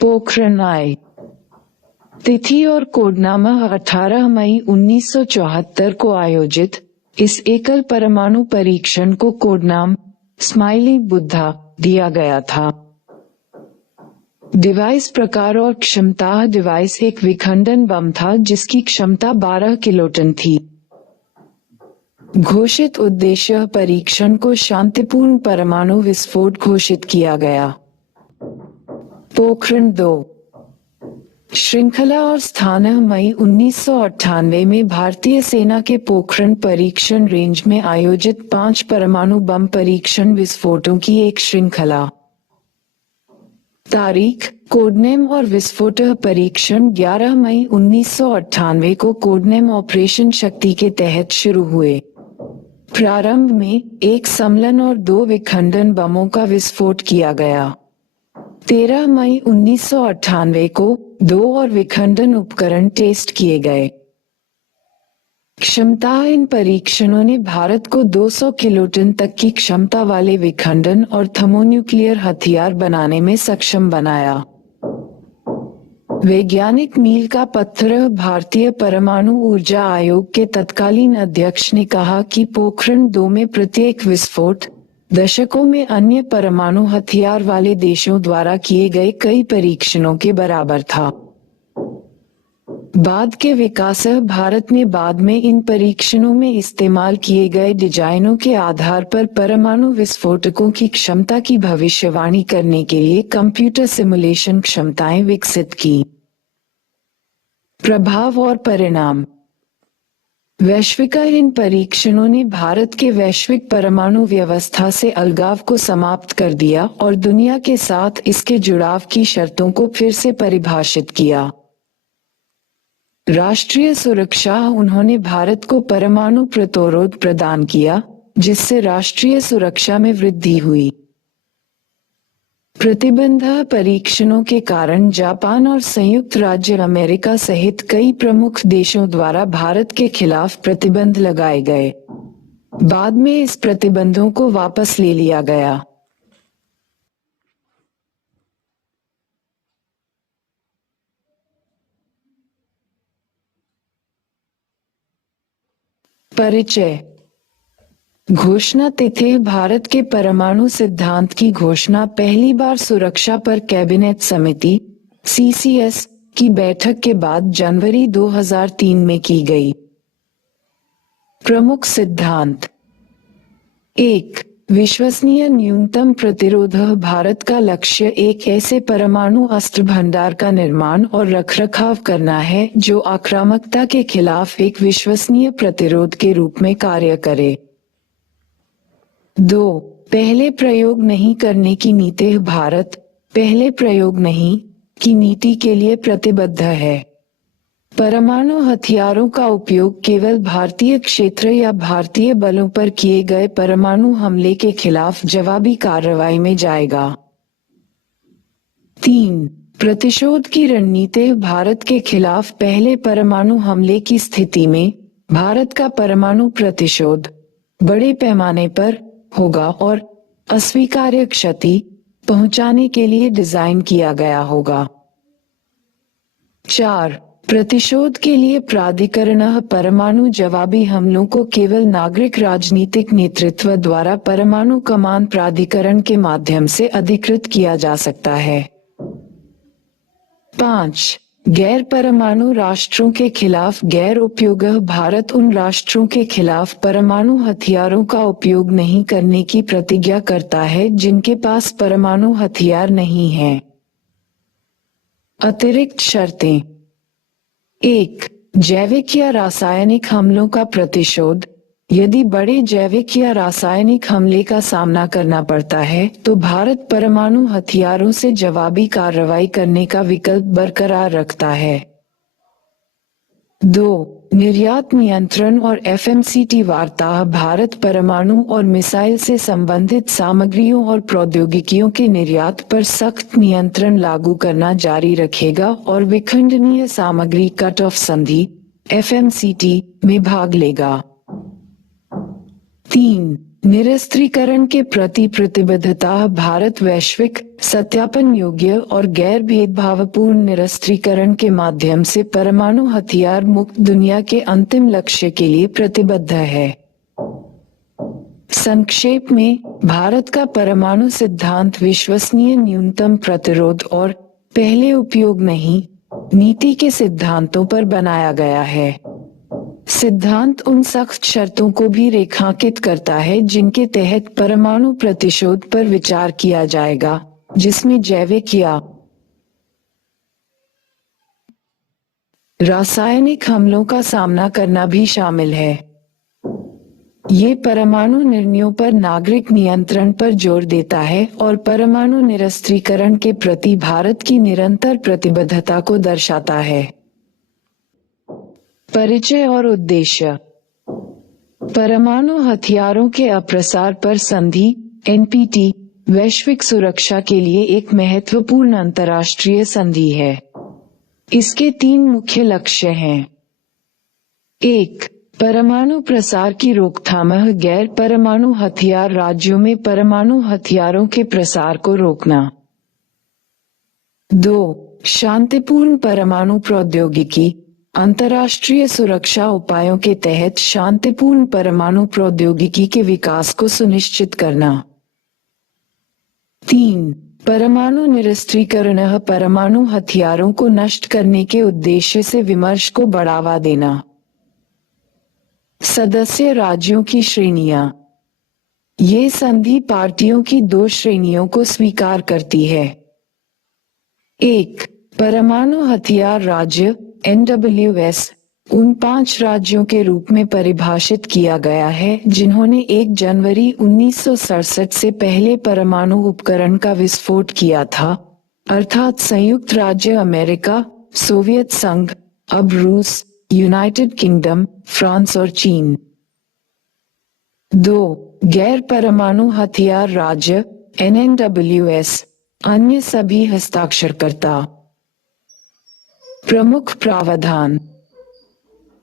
पोखरण आई। तिथि और कोडनामा 18 मई 1974 को आयोजित इस एकल परमाणु परीक्षण को कोडनाम स्माइली बुद्धा दिया गया था। डिवाइस प्रकार और क्षमता। डिवाइस एक विखंडन बम था जिसकी क्षमता 12 किलोटन थी। घोषित उद्देश्य परीक्षण को शांतिपूर्ण परमाणु विस्फोट घोषित किया गया। पोखरण 2 श्रृंखला और स्थान। मई 1998 में भारतीय सेना के पोखरण परीक्षण रेंज में आयोजित 5 परमाणु बम परीक्षण विस्फोटों की एक श्रृंखला। तारीख, कोडनेम और विस्फोट। परीक्षण 11 मई 1998 को कोडनेम ऑपरेशन शक्ति के तहत शुरू हुए। प्रारंभ में एक सम्मेलन और 2 विखंडन बमों का विस्फोट किया गया। 13 मई 1998 को 2 और विखंडन उपकरण टेस्ट किए गए। क्षमता। इन परीक्षणों ने भारत को 200 किलोटन तक की क्षमता वाले विखंडन और थर्मोन्यूक्लियर हथियार बनाने में सक्षम बनाया। वैज्ञानिक मील का पत्थर। भारतीय परमाणु ऊर्जा आयोग के तत्कालीन अध्यक्ष ने कहा कि पोखरण 2 में प्रत्येक विस्फोट दशकों में अन्य परमाणु हथियार वाले देशों द्वारा किए गए कई परीक्षणों के बराबर था। बाद के विकास। भारत ने बाद में इन परीक्षणों में इस्तेमाल किए गए डिजाइनों के आधार पर परमाणु विस्फोटकों की क्षमता की भविष्यवाणी करने के लिए कंप्यूटर सिमुलेशन क्षमताएं विकसित की। प्रभाव और परिणाम। वैश्विक। इन परीक्षणों ने भारत के वैश्विक परमाणु व्यवस्था से अलगाव को समाप्त कर दिया और दुनिया के साथ इसके जुड़ाव की शर्तों को फिर से परिभाषित किया। राष्ट्रीय सुरक्षा। उन्होंने भारत को परमाणु प्रतिरोध प्रदान किया, जिससे राष्ट्रीय सुरक्षा में वृद्धि हुई। प्रतिबंध। परीक्षणों के कारण जापान और संयुक्त राज्य अमेरिका सहित कई प्रमुख देशों द्वारा भारत के खिलाफ प्रतिबंध लगाए गए। बाद में इस प्रतिबंधों को वापस ले लिया गया। परिचय। घोषणा तिथि। भारत के परमाणु सिद्धांत की घोषणा पहली बार सुरक्षा पर कैबिनेट समिति (CCS) की बैठक के बाद जनवरी 2003 में की गई। प्रमुख सिद्धांत। 1. विश्वसनीय न्यूनतम प्रतिरोध। भारत का लक्ष्य एक ऐसे परमाणु अस्त्र भंडार का निर्माण और रखरखाव करना है जो आक्रामकता के खिलाफ एक विश्वसनीय प्रतिरोध के रूप में कार्य करे। 2. पहले प्रयोग नहीं करने की नीति। भारत पहले प्रयोग नहीं की नीति के लिए प्रतिबद्ध है। परमाणु हथियारों का उपयोग केवल भारतीय क्षेत्र या भारतीय बलों पर किए गए परमाणु हमले के खिलाफ जवाबी कार्रवाई में जाएगा। 3. प्रतिशोध की रणनीति। भारत के खिलाफ पहले परमाणु हमले की स्थिति में भारत का परमाणु प्रतिशोध बड़े पैमाने पर होगा और अस्वीकार्य क्षति पहुंचाने के लिए डिजाइन किया गया होगा। 4. प्रतिशोध के लिए प्राधिकरण। परमाणु जवाबी हमलों को केवल नागरिक राजनीतिक नेतृत्व द्वारा परमाणु कमान प्राधिकरण के माध्यम से अधिकृत किया जा सकता है। 5. गैर परमाणु राष्ट्रों के खिलाफ गैर उपयोग। भारत उन राष्ट्रों के खिलाफ परमाणु हथियारों का उपयोग नहीं करने की प्रतिज्ञा करता है जिनके पास परमाणु हथियार नहीं है। अतिरिक्त शर्तें। 1. जैविक या रासायनिक हमलों का प्रतिशोध। यदि बड़े जैविक या रासायनिक हमले का सामना करना पड़ता है तो भारत परमाणु हथियारों से जवाबी कार्रवाई करने का विकल्प बरकरार रखता है। 2. निर्यात नियंत्रण और FMCT वार्ता। भारत परमाणु और मिसाइल से संबंधित सामग्रियों और प्रौद्योगिकियों के निर्यात पर सख्त नियंत्रण लागू करना जारी रखेगा और विखंडनीय सामग्री कट ऑफ संधि FMCT में भाग लेगा। 3. निरस्त्रीकरण के प्रति प्रतिबद्धता भारत वैश्विक, सत्यापन योग्य और गैर भेदभावपूर्ण निरस्त्रीकरण के माध्यम से परमाणु हथियार मुक्त दुनिया के अंतिम लक्ष्य के लिए प्रतिबद्ध है। संक्षेप में, भारत का परमाणु सिद्धांत विश्वसनीय, न्यूनतम प्रतिरोध और पहले उपयोग नहीं नीति के सिद्धांतों पर बनाया गया है। सिद्धांत उन सख्त शर्तों को भी रेखांकित करता है जिनके तहत परमाणु प्रतिशोध पर विचार किया जाएगा, जिसमें जैविक या रासायनिक हमलों का सामना करना भी शामिल है। ये परमाणु निर्णयों पर नागरिक नियंत्रण पर जोर देता है और परमाणु निरस्त्रीकरण के प्रति भारत की निरंतर प्रतिबद्धता को दर्शाता है। परिचय और उद्देश्य। परमाणु हथियारों के अप्रसार पर संधि (एनपीटी) वैश्विक सुरक्षा के लिए एक महत्वपूर्ण अंतर्राष्ट्रीय संधि है। इसके 3 मुख्य लक्ष्य हैं। 1. परमाणु प्रसार की रोकथाम। गैर परमाणु हथियार राज्यों में परमाणु हथियारों के प्रसार को रोकना। 2. शांतिपूर्ण परमाणु प्रौद्योगिकी। अंतर्राष्ट्रीय सुरक्षा उपायों के तहत शांतिपूर्ण परमाणु प्रौद्योगिकी के विकास को सुनिश्चित करना। 3. परमाणु निरस्त्रीकरण। परमाणु हथियारों को नष्ट करने के उद्देश्य से विमर्श को बढ़ावा देना। सदस्य राज्यों की श्रेणियां। ये संधि पार्टियों की 2 श्रेणियों को स्वीकार करती है। 1. परमाणु हथियार राज्य (NWS) उन 5 राज्यों के रूप में परिभाषित किया गया है जिन्होंने 1 जनवरी 1967 से पहले परमाणु उपकरण का विस्फोट किया था, अर्थात संयुक्त राज्य अमेरिका, सोवियत संघ, अब रूस, यूनाइटेड किंगडम, फ्रांस और चीन। 2. गैर परमाणु हथियार राज्य (NNWS) अन्य सभी हस्ताक्षरकर्ता। प्रमुख प्रावधान।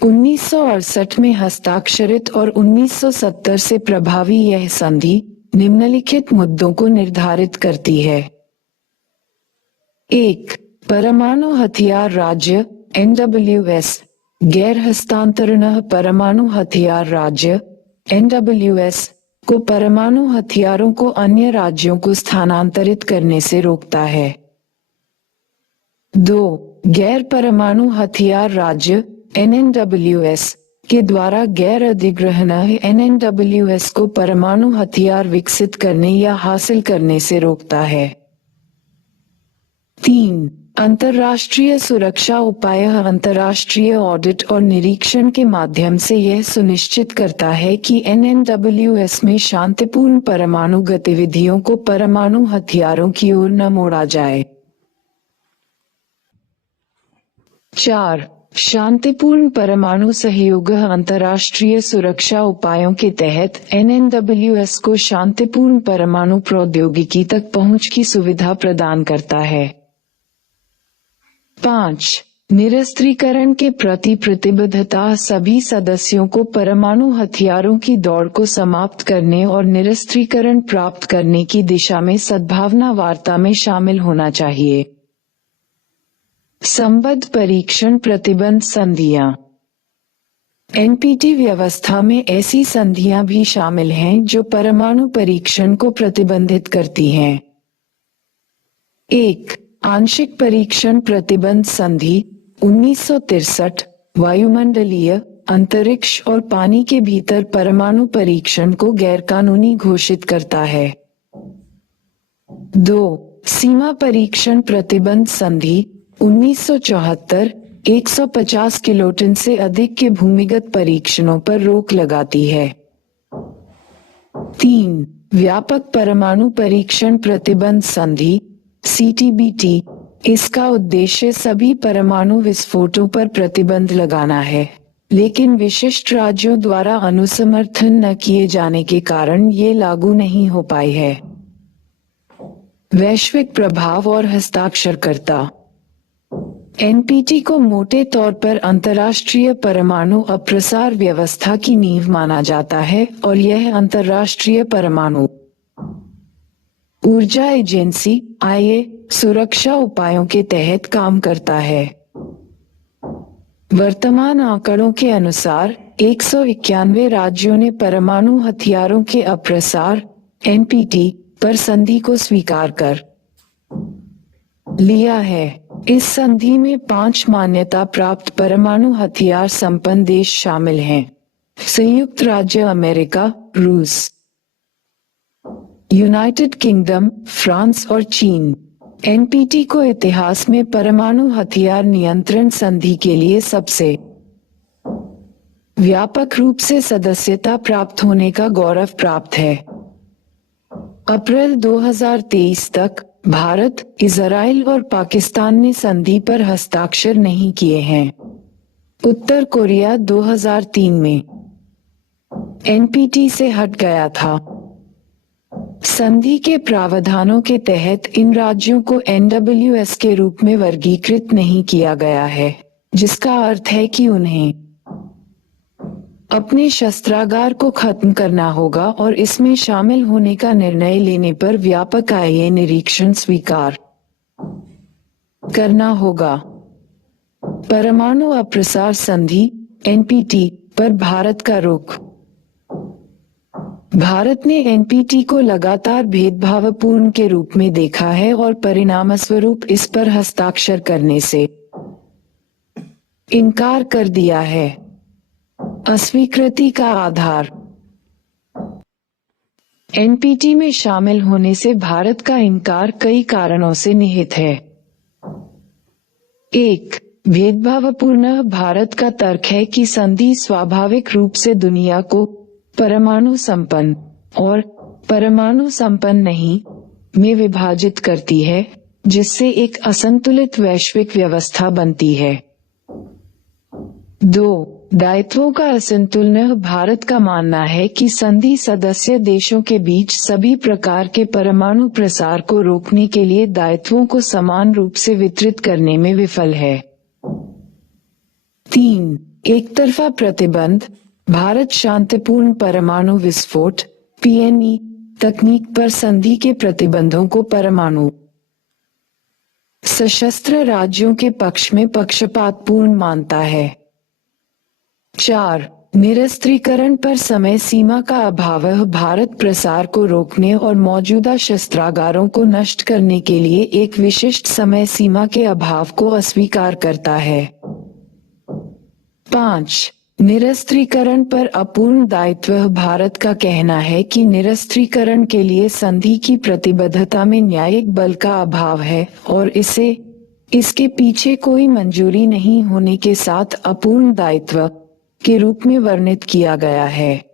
1968 में हस्ताक्षरित और 1970 से प्रभावी यह संधि निम्नलिखित मुद्दों को निर्धारित करती है। 1. परमाणु हथियार राज्य (NWS) गैर हस्तांतरण। परमाणु हथियार राज्य (NWS) को परमाणु हथियारों को अन्य राज्यों को स्थानांतरित करने से रोकता है। 2. गैर परमाणु हथियार राज्य (NNWS) के द्वारा गैर अधिग्रहण NNWS को परमाणु हथियार विकसित करने या हासिल करने से रोकता है। 3. अंतर्राष्ट्रीय सुरक्षा उपाय। अंतर्राष्ट्रीय ऑडिट और निरीक्षण के माध्यम से यह सुनिश्चित करता है कि NNWS में शांतिपूर्ण परमाणु गतिविधियों को परमाणु हथियारों की ओर न मोड़ा जाए। 4. शांतिपूर्ण परमाणु सहयोग। अंतर्राष्ट्रीय सुरक्षा उपायों के तहत NNWS को शांतिपूर्ण परमाणु प्रौद्योगिकी तक पहुंच की सुविधा प्रदान करता है। 5. निरस्त्रीकरण के प्रति प्रतिबद्धता। सभी सदस्यों को परमाणु हथियारों की दौड़ को समाप्त करने और निरस्त्रीकरण प्राप्त करने की दिशा में सद्भावना वार्ता में शामिल होना चाहिए। संबद्ध परीक्षण प्रतिबंध संधियां। NPT व्यवस्था में ऐसी संधियां भी शामिल हैं जो परमाणु परीक्षण को प्रतिबंधित करती हैं। 1. आंशिक परीक्षण प्रतिबंध संधि 1963 वायुमंडलीय, अंतरिक्ष और पानी के भीतर परमाणु परीक्षण को गैरकानूनी घोषित करता है। 2. सीमा परीक्षण प्रतिबंध संधि 1974 150 किलोटन से अधिक के भूमिगत परीक्षणों पर रोक लगाती है। 3. व्यापक परमाणु परीक्षण प्रतिबंध संधि CTBT। इसका उद्देश्य सभी परमाणु विस्फोटों पर प्रतिबंध लगाना है, लेकिन विशिष्ट राज्यों द्वारा अनुसमर्थन न किए जाने के कारण ये लागू नहीं हो पाई है। वैश्विक प्रभाव और हस्ताक्षरकर्ता। एनपीटी को मोटे तौर पर अंतर्राष्ट्रीय परमाणु अप्रसार व्यवस्था की नींव माना जाता है और यह अंतर्राष्ट्रीय परमाणु ऊर्जा एजेंसी (IA) सुरक्षा उपायों के तहत काम करता है। वर्तमान आंकड़ों के अनुसार 191 राज्यों ने परमाणु हथियारों के अप्रसार (NPT) पर संधि को स्वीकार कर लिया है। इस संधि में 5 मान्यता प्राप्त परमाणु हथियार संपन्न देश शामिल हैं: संयुक्त राज्य अमेरिका, रूस, यूनाइटेड किंगडम, फ्रांस और चीन। एनपीटी को इतिहास में परमाणु हथियार नियंत्रण संधि के लिए सबसे व्यापक रूप से सदस्यता प्राप्त होने का गौरव प्राप्त है। अप्रैल 2023 तक भारत, इजराइल और पाकिस्तान ने संधि पर हस्ताक्षर नहीं किए हैं। उत्तर कोरिया 2003 में एनपीटी से हट गया था। संधि के प्रावधानों के तहत इन राज्यों को NWS के रूप में वर्गीकृत नहीं किया गया है, जिसका अर्थ है कि उन्हें अपने शस्त्रागार को खत्म करना होगा और इसमें शामिल होने का निर्णय लेने पर व्यापक IA निरीक्षण स्वीकार करना होगा। परमाणु अप्रसार संधि (NPT) पर भारत का रुख। भारत ने एनपीटी को लगातार भेदभावपूर्ण के रूप में देखा है और परिणामस्वरूप इस पर हस्ताक्षर करने से इनकार कर दिया है। अस्वीकृति का आधार। एनपीटी में शामिल होने से भारत का इनकार कई कारणों से निहित है। 1. भेदभावपूर्ण। भारत का तर्क है कि संधि स्वाभाविक रूप से दुनिया को परमाणु संपन्न और परमाणु संपन्न नहीं में विभाजित करती है, जिससे एक असंतुलित वैश्विक व्यवस्था बनती है। 2. दायित्वों का असंतुलन। भारत का मानना है कि संधि सदस्य देशों के बीच सभी प्रकार के परमाणु प्रसार को रोकने के लिए दायित्वों को समान रूप से वितरित करने में विफल है। 3. एकतरफा प्रतिबंध। भारत शांतिपूर्ण परमाणु विस्फोट (PNE) तकनीक पर संधि के प्रतिबंधों को परमाणु सशस्त्र राज्यों के पक्ष में पक्षपातपूर्ण मानता है। 4. निरस्त्रीकरण पर समय सीमा का अभाव। भारत प्रसार को रोकने और मौजूदा शस्त्रागारों को नष्ट करने के लिए एक विशिष्ट समय सीमा के अभाव को अस्वीकार करता है। 5. निरस्त्रीकरण पर अपूर्ण दायित्व। भारत का कहना है कि निरस्त्रीकरण के लिए संधि की प्रतिबद्धता में न्यायिक बल का अभाव है और इसे इसके पीछे कोई मंजूरी नहीं होने के साथ अपूर्ण दायित्व के रूप में वर्णित किया गया है।